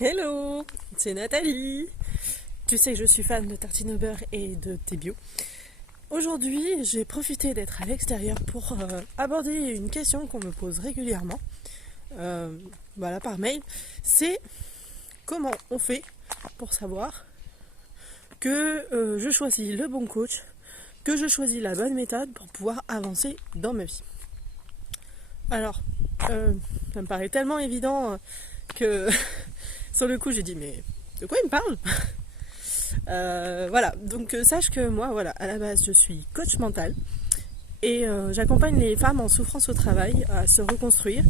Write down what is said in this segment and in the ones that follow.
Hello, c'est Nathalie. Tu sais que je suis fan de tartines au beurre et de thé bio. Aujourd'hui, j'ai profité d'être à l'extérieur pour aborder une question qu'on me pose régulièrement, euh, voilà, par mail. C'est comment on fait pour savoir que je choisis le bon coach, que je choisis la bonne méthode pour pouvoir avancer dans ma vie. Alors, ça me paraît tellement évident que sur le coup j'ai dit mais de quoi il me parle. Voilà, donc sache que moi, voilà, à la base je suis coach mental et j'accompagne les femmes en souffrance au travail à se reconstruire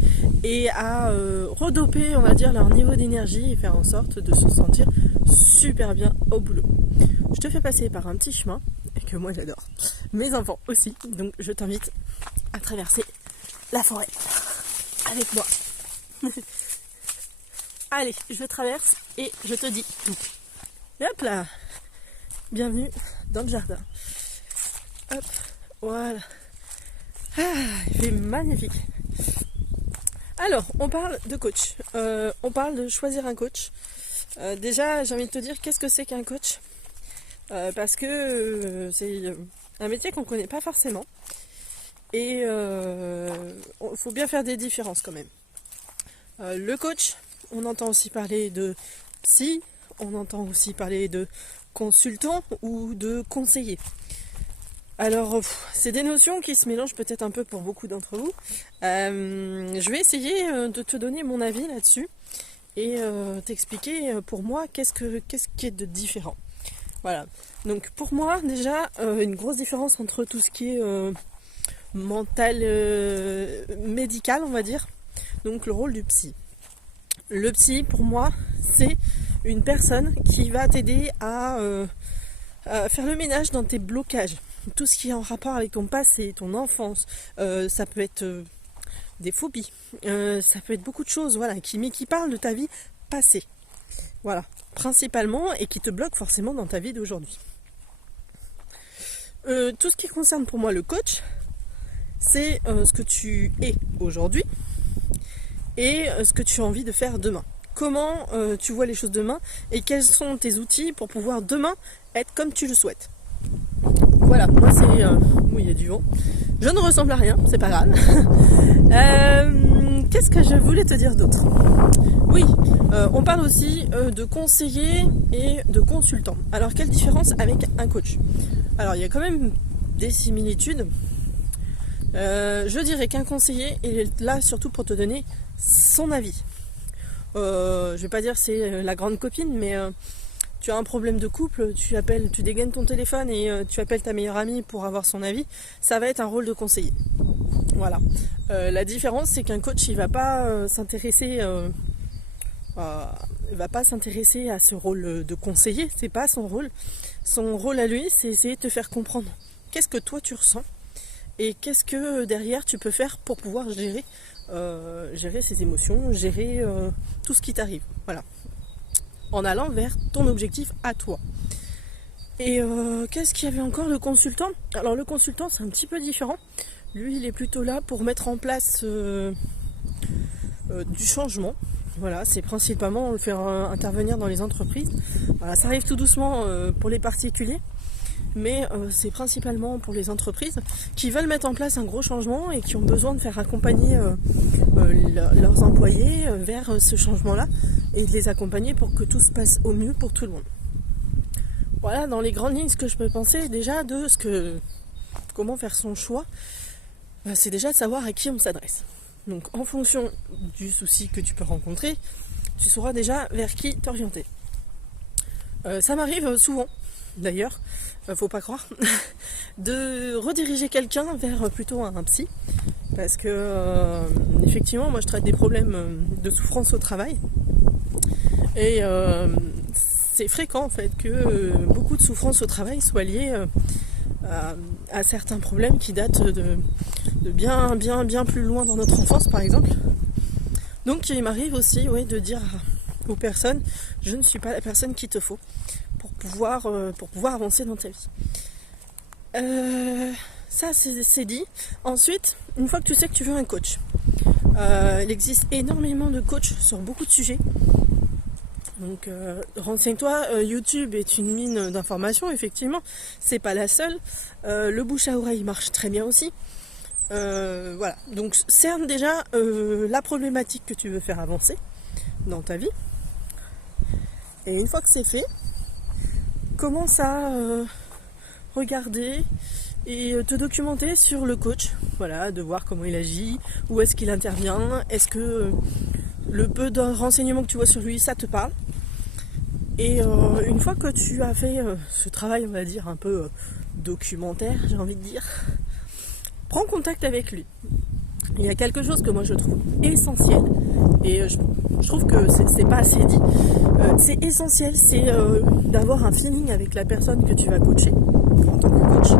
et à redoper, on va dire, leur niveau d'énergie et faire en sorte de se sentir super bien au boulot. Je te fais passer par un petit chemin que moi j'adore, mes enfants aussi, donc je t'invite à traverser la forêt avec moi. Allez, je traverse et je te dis tout. Et hop là, bienvenue dans le jardin. Hop, voilà. Ah, il fait magnifique. Alors, on parle de coach. On parle de choisir un coach. Déjà, j'ai envie de te dire qu'est-ce que c'est qu'un coach, parce que c'est un métier qu'on ne connaît pas forcément. Et il faut bien faire des différences quand même. Le coach, on entend aussi parler de psy, on entend aussi parler de consultant ou de conseiller. Alors, c'est des notions qui se mélangent peut-être un peu pour beaucoup d'entre vous. Je vais essayer de te donner mon avis là-dessus et t'expliquer pour moi qu'est-ce qui est de différent. Voilà. Donc pour moi, déjà, une grosse différence entre tout ce qui est mental, médical, on va dire. Donc le rôle du psy. Le psy, pour moi, c'est une personne qui va t'aider à faire le ménage dans tes blocages. Tout ce qui est en rapport avec ton passé, ton enfance, ça peut être des phobies, ça peut être beaucoup de choses, voilà, mais qui parlent de ta vie passée. Voilà, principalement, et qui te bloquent forcément dans ta vie d'aujourd'hui. Tout ce qui concerne pour moi le coach, c'est ce que tu es aujourd'hui et ce que tu as envie de faire demain. Comment tu vois les choses demain et quels sont tes outils pour pouvoir demain être comme tu le souhaites. Voilà, moi c'est... oui, il y a du vent. Je ne ressemble à rien, c'est pas grave. Qu'est-ce que je voulais te dire d'autre? Oui, on parle aussi de conseiller et de consultant. Alors, quelle différence avec un coach? Alors, il y a quand même des similitudes. Je dirais qu'un conseiller est là surtout pour te donner son avis. Je vais pas dire c'est la grande copine, mais tu as un problème de couple, tu dégaines ton téléphone et tu appelles ta meilleure amie pour avoir son avis, ça va être un rôle de conseiller. Voilà. La différence, c'est qu'un coach, il va pas s'intéresser à ce rôle de conseiller, c'est pas son rôle. Son rôle à lui, c'est essayer de te faire comprendre qu'est-ce que toi tu ressens et qu'est-ce que derrière tu peux faire pour pouvoir gérer ses émotions, gérer tout ce qui t'arrive. Voilà. En allant vers ton objectif à toi. Et qu'est-ce qu'il y avait encore? Le consultant. Alors le consultant, c'est un petit peu différent. Lui, il est plutôt là pour mettre en place du changement. Voilà, c'est principalement le faire intervenir dans les entreprises. Voilà, ça arrive tout doucement pour les particuliers, mais c'est principalement pour les entreprises qui veulent mettre en place un gros changement et qui ont besoin de faire accompagner leurs employés vers ce changement-là et de les accompagner pour que tout se passe au mieux pour tout le monde. Voilà, dans les grandes lignes, ce que je peux penser déjà de comment faire son choix, c'est déjà de savoir à qui on s'adresse. Donc en fonction du souci que tu peux rencontrer, tu sauras déjà vers qui t'orienter. Ça m'arrive souvent, d'ailleurs, faut pas croire, de rediriger quelqu'un vers plutôt un psy, parce que effectivement, moi je traite des problèmes de souffrance au travail, et c'est fréquent en fait que beaucoup de souffrance au travail soient liées à certains problèmes qui datent de bien plus loin dans notre enfance, par exemple. Donc il m'arrive aussi de dire aux personnes, je ne suis pas la personne qu'il te faut pour pouvoir avancer dans ta vie. Ça c'est dit. Ensuite, une fois que tu sais que tu veux un coach, il existe énormément de coachs sur beaucoup de sujets. Donc renseigne-toi, YouTube est une mine d'informations, effectivement, c'est pas la seule. Le bouche à oreille marche très bien aussi. Voilà, donc cerne déjà la problématique que tu veux faire avancer dans ta vie. Et une fois que c'est fait, commence à regarder et te documenter sur le coach. Voilà, de voir comment il agit, où est-ce qu'il intervient, est-ce que le peu de renseignements que tu vois sur lui, ça te parle. Et une fois que tu as fait ce travail, on va dire, un peu documentaire, j'ai envie de dire, prends contact avec lui. Il y a quelque chose que moi je trouve essentiel, et je trouve que c'est pas assez dit. C'est essentiel, c'est d'avoir un feeling avec la personne que tu vas coacher, en tant que coach,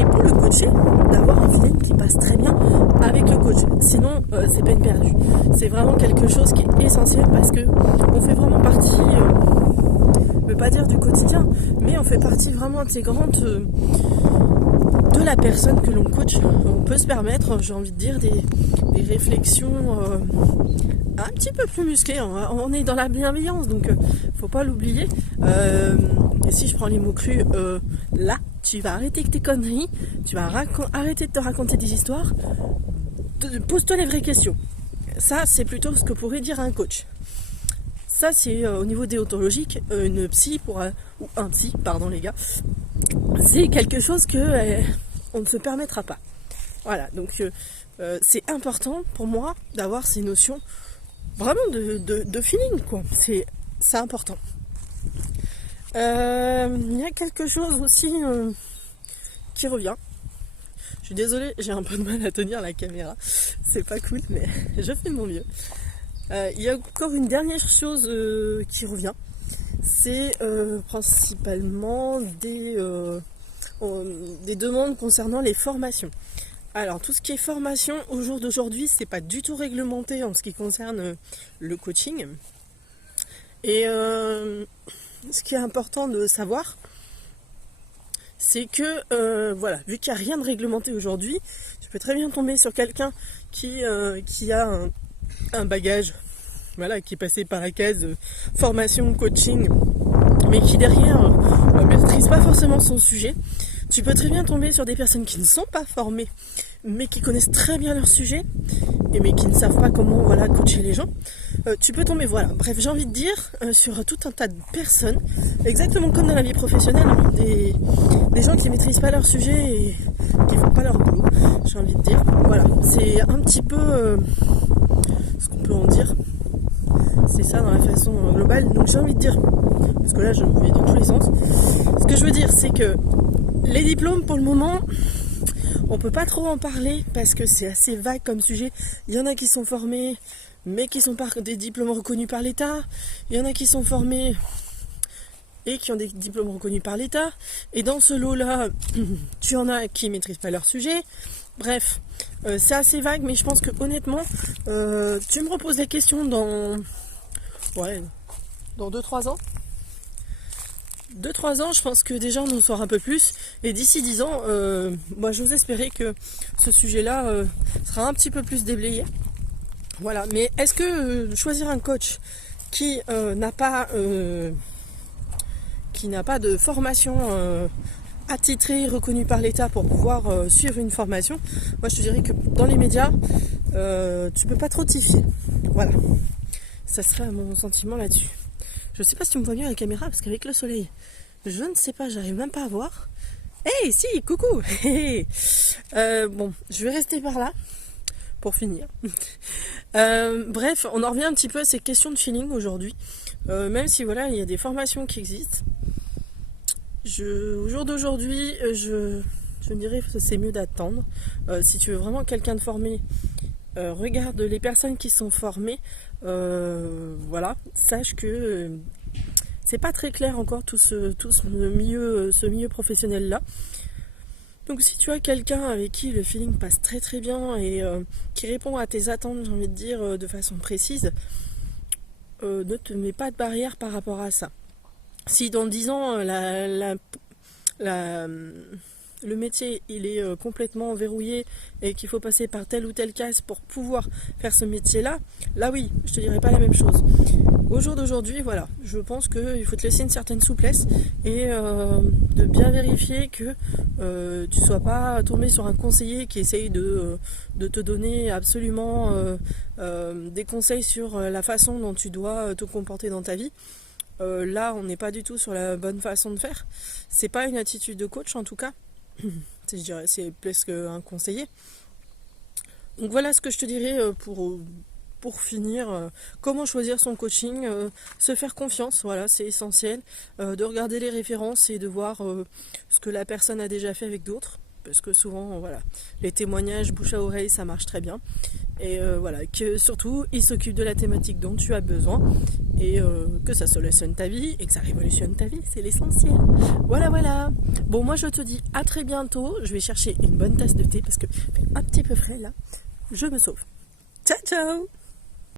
et pour le coacher, d'avoir un feeling qui passe très bien avec le coach. Sinon, c'est peine perdue. C'est vraiment quelque chose qui est essentiel parce que on fait vraiment partie, je ne veux pas dire du quotidien, mais on fait partie vraiment intégrante de la personne que l'on coach. On peut se permettre, j'ai envie de dire, des réflexions un petit peu plus musclées. On est dans la bienveillance, donc faut pas l'oublier. Et si je prends les mots crus, là, tu vas arrêter tes conneries, tu vas arrêter de te raconter des histoires, pose-toi les vraies questions. Ça, c'est plutôt ce que pourrait dire un coach. Ça, c'est au niveau déontologique, une psy ou un psy, pardon les gars, c'est quelque chose que on ne se permettra pas. Voilà, donc c'est important pour moi d'avoir ces notions vraiment de feeling, quoi. C'est important. Il y a quelque chose aussi qui revient. Je suis désolée, j'ai un peu de mal à tenir la caméra. C'est pas cool, mais je fais de mon mieux. Il y a encore une dernière chose qui revient. C'est principalement des demandes concernant les formations. Alors tout ce qui est formation au jour d'aujourd'hui, c'est pas du tout réglementé en ce qui concerne le coaching. Et ce qui est important de savoir, c'est que voilà, vu qu'il n'y a rien de réglementé aujourd'hui, tu peux très bien tomber sur quelqu'un qui a un bagage, voilà, qui est passé par la case formation, coaching, mais qui derrière ne maîtrise pas forcément son sujet. Tu peux très bien tomber sur des personnes qui ne sont pas formées, mais qui connaissent très bien leur sujet, mais qui ne savent pas comment, voilà, coacher les gens. Tu peux tomber, voilà, bref, j'ai envie de dire, sur tout un tas de personnes, exactement comme dans la vie professionnelle, hein, des gens qui ne maîtrisent pas leur sujet et qui ne font pas leur boulot, j'ai envie de dire. Voilà, c'est un petit peu ce qu'on peut en dire. C'est ça dans la façon globale. Donc j'ai envie de dire, parce que là je vais dans tous les sens, ce que je veux dire c'est que les diplômes pour le moment, on peut pas trop en parler parce que c'est assez vague comme sujet. Il y en a qui sont formés mais qui sont pas des diplômes reconnus par l'État. Il y en a qui sont formés et qui ont des diplômes reconnus par l'État. Et dans ce lot-là, tu en as qui maîtrisent pas leur sujet. Bref, c'est assez vague, mais je pense que honnêtement, tu me reposes la question dans 2-3 ans. 2-3 ans, je pense que déjà on en saura un peu plus. Et d'ici 10 ans, moi j'ose espérer que ce sujet-là sera un petit peu plus déblayé. Voilà, mais est-ce que choisir un coach qui n'a pas de formation attitrée, reconnue par l'État pour pouvoir suivre une formation, moi je te dirais que dans les médias, tu peux pas trop t'y fier. Voilà, ça serait mon sentiment là-dessus. Je sais pas si tu me vois bien à la caméra parce qu'avec le soleil, je ne sais pas, j'arrive même pas à voir. Hey, si, coucou. Bon, je vais rester par là pour finir. Bref, on en revient un petit peu à ces questions de feeling aujourd'hui. Même si voilà, il y a des formations qui existent. Au jour d'aujourd'hui, je me dirais que c'est mieux d'attendre. Si tu veux vraiment quelqu'un de formé, regarde les personnes qui sont formées. Voilà, sache que c'est pas très clair encore tout ce milieu professionnel là. Donc si tu as quelqu'un avec qui le feeling passe très très bien et qui répond à tes attentes, j'ai envie de dire de façon précise, ne te mets pas de barrière par rapport à ça. Si dans 10 ans le métier il est complètement verrouillé et qu'il faut passer par telle ou telle case pour pouvoir faire ce métier là oui, je te dirais pas la même chose. au jour d'aujourd'hui, voilà, je pense qu'il faut te laisser une certaine souplesse et de bien vérifier que tu sois pas tombé sur un conseiller qui essaye de te donner absolument des conseils sur la façon dont tu dois te comporter dans ta vie. Là, on n'est pas du tout sur la bonne façon de faire. C'est pas une attitude de coach en tout cas. Je dirais, c'est plus qu'un conseiller. Donc voilà ce que je te dirais pour finir. Comment choisir son coaching, se faire confiance, voilà, c'est essentiel. De regarder les références et de voir ce que la personne a déjà fait avec d'autres. Parce que souvent, voilà, les témoignages bouche à oreille, ça marche très bien. Et voilà, que surtout, il s'occupe de la thématique dont tu as besoin. Et que ça solutionne ta vie et que ça révolutionne ta vie, c'est l'essentiel. Voilà, voilà. Bon, moi je te dis à très bientôt. Je vais chercher une bonne tasse de thé parce que fait un petit peu frais là. Je me sauve. Ciao, ciao!